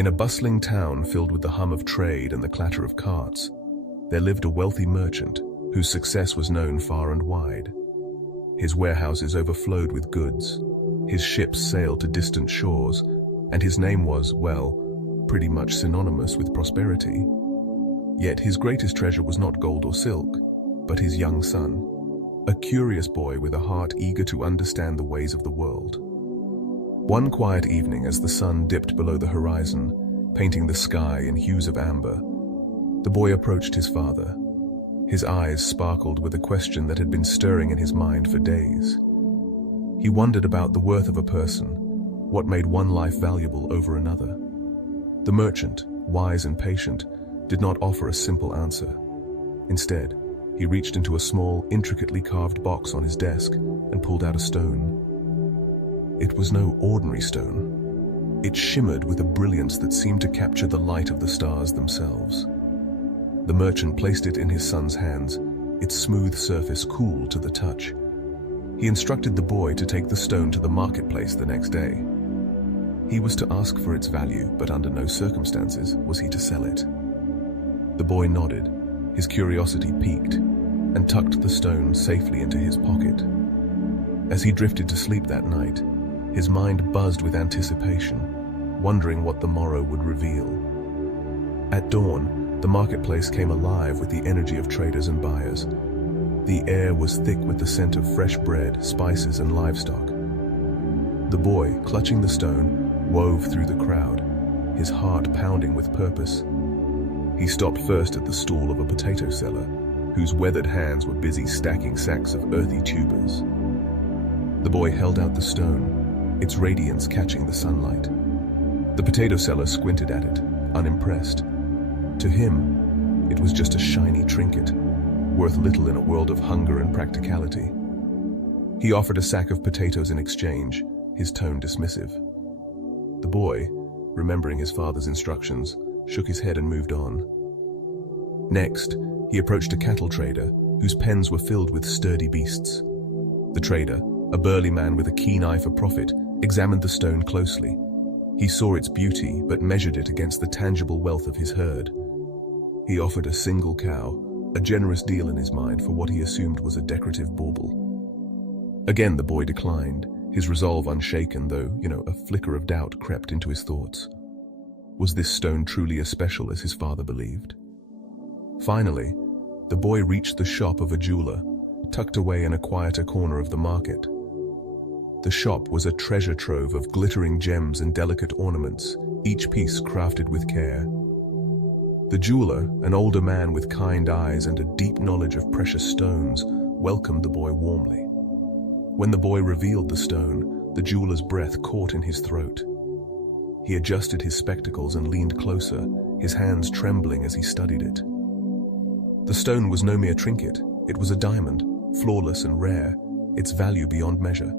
In a bustling town filled with the hum of trade and the clatter of carts, there lived a wealthy merchant whose success was known far and wide. His warehouses overflowed with goods, his ships sailed to distant shores, and his name was, well, pretty much synonymous with prosperity. Yet his greatest treasure was not gold or silk, but his young son, a curious boy with a heart eager to understand the ways of the world. One quiet evening, as the sun dipped below the horizon, painting the sky in hues of amber, the boy approached his father. His eyes sparkled with a question that had been stirring in his mind for days. He wondered about the worth of a person, what made one life valuable over another. The merchant, wise and patient, did not offer a simple answer. Instead, he reached into a small, intricately carved box on his desk and pulled out a stone. It was no ordinary stone. It shimmered with a brilliance that seemed to capture the light of the stars themselves. The merchant placed it in his son's hands, its smooth surface cool to the touch. He instructed the boy to take the stone to the marketplace the next day. He was to ask for its value, but under no circumstances was he to sell it. The boy nodded, his curiosity piqued, and tucked the stone safely into his pocket. As he drifted to sleep that night, his mind buzzed with anticipation, wondering what the morrow would reveal. At dawn, the marketplace came alive with the energy of traders and buyers. The air was thick with the scent of fresh bread, spices, and livestock. The boy, clutching the stone, wove through the crowd, his heart pounding with purpose. He stopped first at the stall of a potato seller, whose weathered hands were busy stacking sacks of earthy tubers. The boy held out the stone, its radiance catching the sunlight. The potato seller squinted at it, unimpressed. To him, it was just a shiny trinket, worth little in a world of hunger and practicality. He offered a sack of potatoes in exchange, his tone dismissive. The boy, remembering his father's instructions, shook his head and moved on. Next, he approached a cattle trader whose pens were filled with sturdy beasts. The trader, a burly man with a keen eye for profit, examined the stone closely. He saw its beauty but measured it against the tangible wealth of his herd. He offered a single cow, a generous deal in his mind for what he assumed was a decorative bauble. Again the boy declined, his resolve unshaken, though, a flicker of doubt crept into his thoughts. Was this stone truly as special as his father believed? Finally, the boy reached the shop of a jeweler, tucked away in a quieter corner of the market. The shop was a treasure trove of glittering gems and delicate ornaments, each piece crafted with care. The jeweler, an older man with kind eyes and a deep knowledge of precious stones, welcomed the boy warmly. When the boy revealed the stone, the jeweler's breath caught in his throat. He adjusted his spectacles and leaned closer, his hands trembling as he studied it. The stone was no mere trinket. It was a diamond, flawless and rare, its value beyond measure.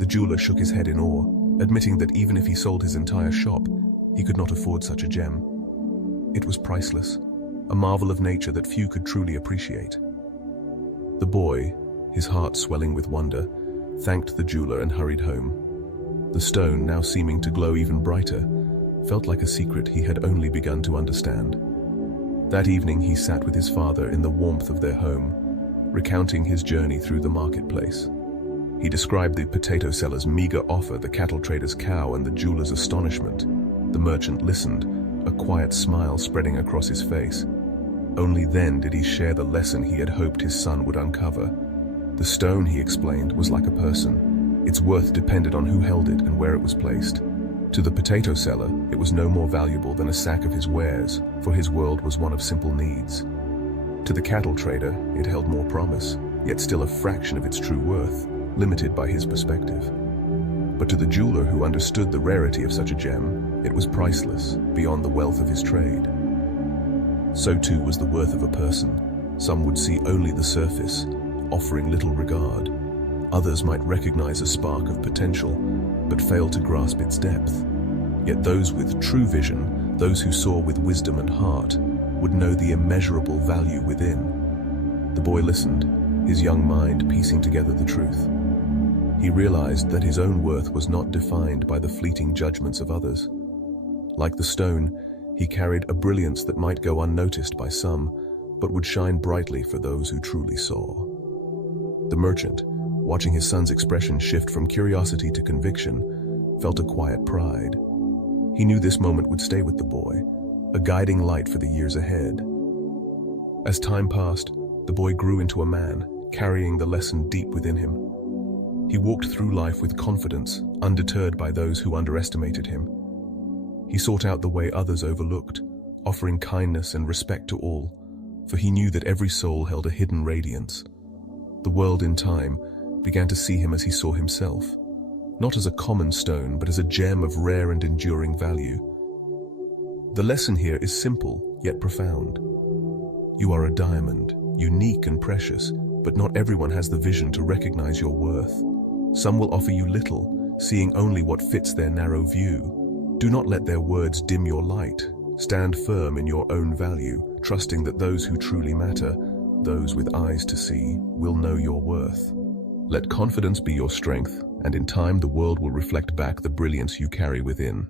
The jeweler shook his head in awe, admitting that even if he sold his entire shop, he could not afford such a gem. It was priceless, a marvel of nature that few could truly appreciate. The boy, his heart swelling with wonder, thanked the jeweler and hurried home. The stone, now seeming to glow even brighter, felt like a secret he had only begun to understand. That evening he sat with his father in the warmth of their home, recounting his journey through the marketplace. He described the potato seller's meager offer, the cattle trader's cow, and the jeweler's astonishment. The merchant listened, a quiet smile spreading across his face. Only then did he share the lesson he had hoped his son would uncover. The stone, he explained, was like a person. Its worth depended on who held it and where it was placed. To the potato seller, it was no more valuable than a sack of his wares, for his world was one of simple needs. To the cattle trader, it held more promise, yet still a fraction of its true worth, limited by his perspective. But to the jeweler who understood the rarity of such a gem, it was priceless, beyond the wealth of his trade. So too was the worth of a person. Some would see only the surface, offering little regard. Others might recognize a spark of potential, but fail to grasp its depth. Yet those with true vision, those who saw with wisdom and heart, would know the immeasurable value within. The boy listened, his young mind piecing together the truth. He realized that his own worth was not defined by the fleeting judgments of others. Like the stone, he carried a brilliance that might go unnoticed by some, but would shine brightly for those who truly saw. The merchant, watching his son's expression shift from curiosity to conviction, felt a quiet pride. He knew this moment would stay with the boy, a guiding light for the years ahead. As time passed, the boy grew into a man, carrying the lesson deep within him. He walked through life with confidence, undeterred by those who underestimated him. He sought out the way others overlooked, offering kindness and respect to all, for he knew that every soul held a hidden radiance. The world, in time, began to see him as he saw himself, not as a common stone, but as a gem of rare and enduring value. The lesson here is simple, yet profound. You are a diamond, unique and precious, but not everyone has the vision to recognize your worth. Some will offer you little, seeing only what fits their narrow view. Do not let their words dim your light. Stand firm in your own value, trusting that those who truly matter, those with eyes to see, will know your worth. Let confidence be your strength, and in time the world will reflect back the brilliance you carry within.